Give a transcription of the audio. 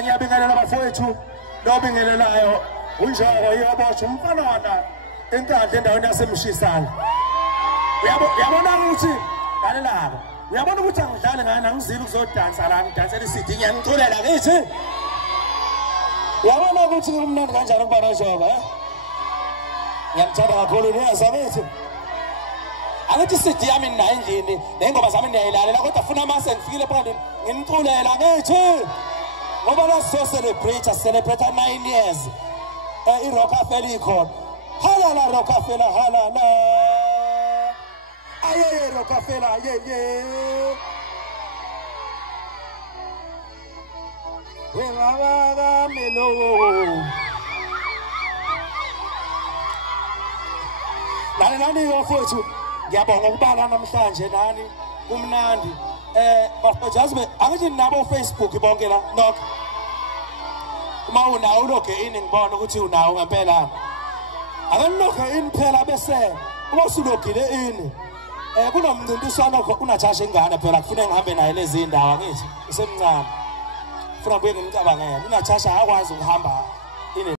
ngiyabingelela bafowethu nobingelelayo unjoko yabosha umfanana enkandla endaweni yasemshisana uyabona ukuthi ngalelabo uyabona ukuthi angidlali ngana ngizile ukuzodansa la ngidansela iCD ngiyangiculela ngithi uyabona ukuthi kumnandi kanjani ukuba noJoba ngiyamthanda kakhulu niyazwa ngithi angithi iCD yami ninayo endlini nengoma zami niyayilalela kodwa funa mase ngifikile phakathi nginiculela ngithi ngoba laso celebrate 9 years iRockefeller ikhona halala Rockefeller halala aye Rockefeller aye wengaba melo nani yofowethu ngiyabonga ukubala namhlanje nani kumnandi bafowethu yazi angithi nabo Facebook bonke la nok uma unawo uloge ini ngibona ukuthi unawo ngempela akanloge ini phela bese uma usulogile ini kunomncintiswano unathasha ingane phela kufanele ngihambe naye lezi ndawo ngithi usemncane ufuna buye ngimcabangela unathasha akwazi ukuhamba